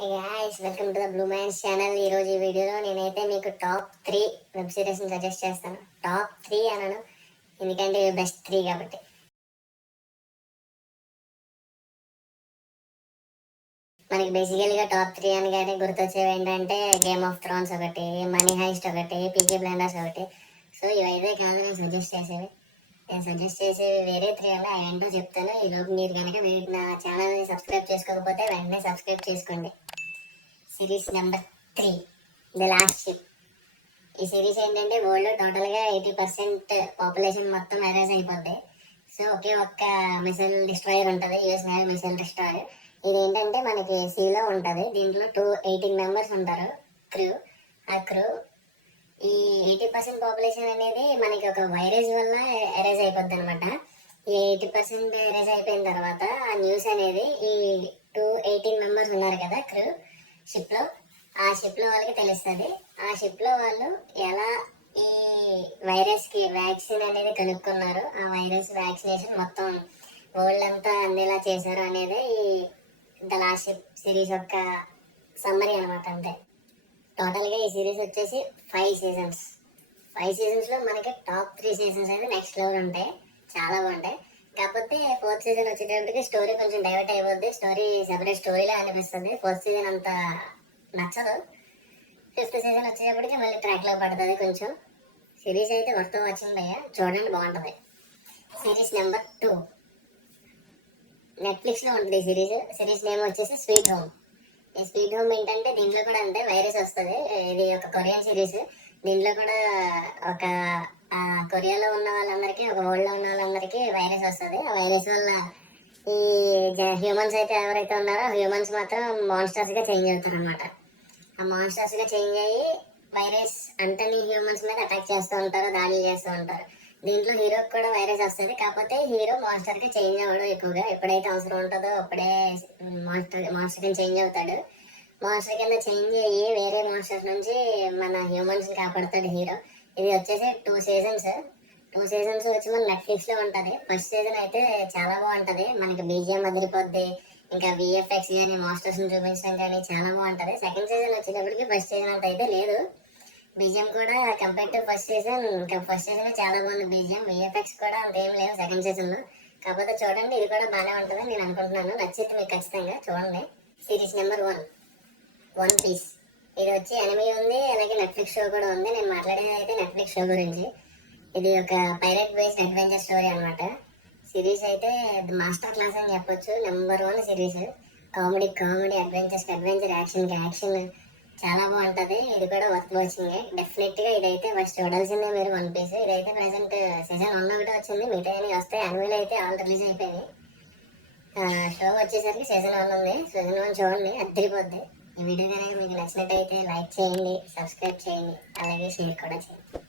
Welcome to the Blue Man's channel. ఈరోజు ఈ వీడియోలో నేనైతే మీకు టాప్ 3 వెబ్ సిరీస్ని సజెస్ట్ చేస్తాను. టాప్ 3 అనను, ఎందుకంటే బెస్ట్ 3 కాబట్టి. మనకి బేసికల్గా టాప్ 3 అనగానే గుర్తొచ్చేవి ఏంటంటే గేమ్ ఆఫ్ థ్రోన్స్ ఒకటి, మనీ హైస్ట్ ఒకటి, పీకే బ్లైండర్స్ ఒకటి. సో ఇవైతే కాదు నేను సజెస్ట్ చేసేవి. నేను సజెస్ట్ చేసేవి వేరే 3 అలా ఏంటో చెప్తాను. ఈలోపు మీరు కనుక నా ఛానల్ని సబ్స్క్రైబ్ చేసుకోకపోతే వెంటనే సబ్స్క్రైబ్ చేసుకోండి. Series number 3 the last ship. ఈ సిరీస్ ఏంటంటే వరల్డ్ టోటల్గా 80% పాపులేషన్ మొత్తం అరేజ్ అయిపోద్ది. సో ఒకే ఒక్క మిసైల్ డిస్ట్రాయర్ ఉంటుంది, యూఎస్ నేవీ మిసైల్ డిస్ట్రాయర్. ఇది ఏంటంటే మనకి సీలో ఉంటుంది. దీంట్లో 18 మెంబర్స్ ఉంటారు క్రూ. ఆ క్రూ ఈ 80% పాపులేషన్ అనేది మనకి ఒక వైరస్ వల్ల ఎరేజ్ అయిపోద్ది అనమాట. ఈ 80% ఎరేజ్ అయిపోయిన తర్వాత ఆ న్యూస్ అనేది ఈ 18 మెంబర్స్ ఉన్నారు కదా క్రూ షిప్లో, ఆ షిప్లో వాళ్ళకి తెలుస్తుంది. ఆ షిప్లో వాళ్ళు ఎలా ఈ వైరస్కి వ్యాక్సిన్ అనేది కనుక్కున్నారు, ఆ వైరస్ వ్యాక్సినేషన్ మొత్తం వరల్డ్ అంతా అందేలా చేశారు అనేది ఈ ద లాస్ట్ షిప్ సిరీస్ యొక్క సమ్మరీ అనమాట. అంతే. టోటల్గా ఈ సిరీస్ వచ్చేసి 5 సీజన్స్. 5 సీజన్స్లో మనకి టాప్ 3 సీజన్స్ అయితే నెక్స్ట్ లెవెల్ ఉంటాయి, చాలా బాగుంటాయి. కాకపోతే 4th సీజన్ వచ్చేటప్పటికి స్టోరీ కొంచెం డైవర్ట్ అయిపోద్ది. స్టోరీ సెపరేట్ స్టోరీలా అనిపిస్తుంది. 4th సీజన్ అంత నచ్చదు. 5th సీజన్ వచ్చేటప్పటికి మళ్ళీ ట్రాక్లో పడుతుంది కొంచెం. సిరీస్ అయితే వర్త్ వాచింగ్ అయ్యా, చూడండి, బాగుంటుంది. సిరీస్ నెంబర్ 2 నెట్ఫ్లిక్స్లో ఉంటుంది. సిరీస్ నేమ్ వచ్చేసి స్వీట్ హోమ్. ఈ స్వీట్ హోమ్ ఏంటంటే దీంట్లో కూడా అంతే వైరస్ వస్తుంది. ఇది ఒక కొరియన్ సిరీస్. దీంట్లో కూడా ఒక కొరియాలో ఉన్న వాళ్ళందరికీ, ఒక వరల్డ్లో ఉన్న వాళ్ళందరికీ వైరస్ వస్తుంది. ఆ వైరస్ వల్ల ఈ హ్యూమన్స్ అయితే ఎవరైతే ఉన్నారో హ్యూమన్స్ మాత్రం మాన్స్టర్స్గా చేంజ్ అవుతారు అనమాట. ఆ మాన్స్టర్స్గా చేంజ్ అయ్యి వైరస్ అంతని హ్యూమన్స్ మీద అటాక్ చేస్తూ ఉంటారు, దాడులు చేస్తూ ఉంటారు. దీంట్లో హీరోకి కూడా వైరస్ వస్తుంది. కాకపోతే హీరో మాన్స్టర్కి చేంజ్ అవ్వడం ఎక్కువగా. ఎప్పుడైతే అవసరం ఉంటుందో అప్పుడే మాన్స్టర్ కింద చేంజ్ అవుతాడు. మాన్స్టర్ కింద చేంజ్ అయ్యి వేరే మాన్స్టర్స్ నుంచి మన హ్యూమన్స్ని కాపాడుతాడు హీరో. ఇది వచ్చేసి 2 సీజన్స్. 2 సీజన్స్ వచ్చి మన నెట్ఫ్లిక్స్లో ఉంటుంది. ఫస్ట్ సీజన్ అయితే చాలా బాగుంటుంది. మనకి బీజిఎం అదిరిపోద్ది, ఇంకా విఎఫ్ఎక్స్ కానీ మాస్టర్స్ని చూపించడం కానీ చాలా బాగుంటుంది. సెకండ్ సీజన్ వచ్చేటప్పటికి ఫస్ట్ సీజన్ అంత అయితే లేదు. బీజిఎం కూడా కంపేర్ టు ఫస్ట్ సీజన్, ఇంకా ఫస్ట్ సీజన్ చాలా బాగుంది బీజిఎం. విఎఫ్ఎక్స్ కూడా అంతేం లేవు సెకండ్ సీజన్లో. కాకపోతే చూడండి, ఇది కూడా బాగానే ఉంటుంది నేను అనుకుంటున్నాను. నచ్చితే మీకు ఖచ్చితంగా చూడండి. Series number 1 One Piece. ఇది వచ్చి ఎనిమి ఉంది, అలాగే నెట్ఫ్లిక్స్ షో కూడా ఉంది. నేను మాట్లాడేది అయితే నెట్ఫ్లిక్స్ షో గురించి. ఇది ఒక పైరేట్ బేస్డ్ అడ్వెంచర్ స్టోరీ అనమాట. సిరీస్ అయితే మాస్టర్ క్లాస్ అని చెప్పొచ్చు. Number 1 series. Comedy adventure, action చాలా బాగుంటుంది. ఇది కూడా వర్త్ వాచింగ్. డెఫినెట్గా ఇదైతే ఫస్ట్ చూడాల్సిందే మీరు వన్ పీస్. ఇదైతే ప్రెసెంట్ సీజన్ 1 ఒకటే వచ్చింది, మిగతా వస్తాయి. అనిమల్ అయితే ఆల్ రిలీజ్ అయిపోయింది. షో వచ్చేసరికి సీజన్ 1 ఉంది. సీజన్ 1 చూడండి, అద్దరిపోద్ది. ఈ వీడియో కనుక మీకు నచ్చినట్టయితే లైక్ చేయండి, సబ్స్క్రైబ్ చేయండి, అలాగే షేర్ కూడా చేయండి.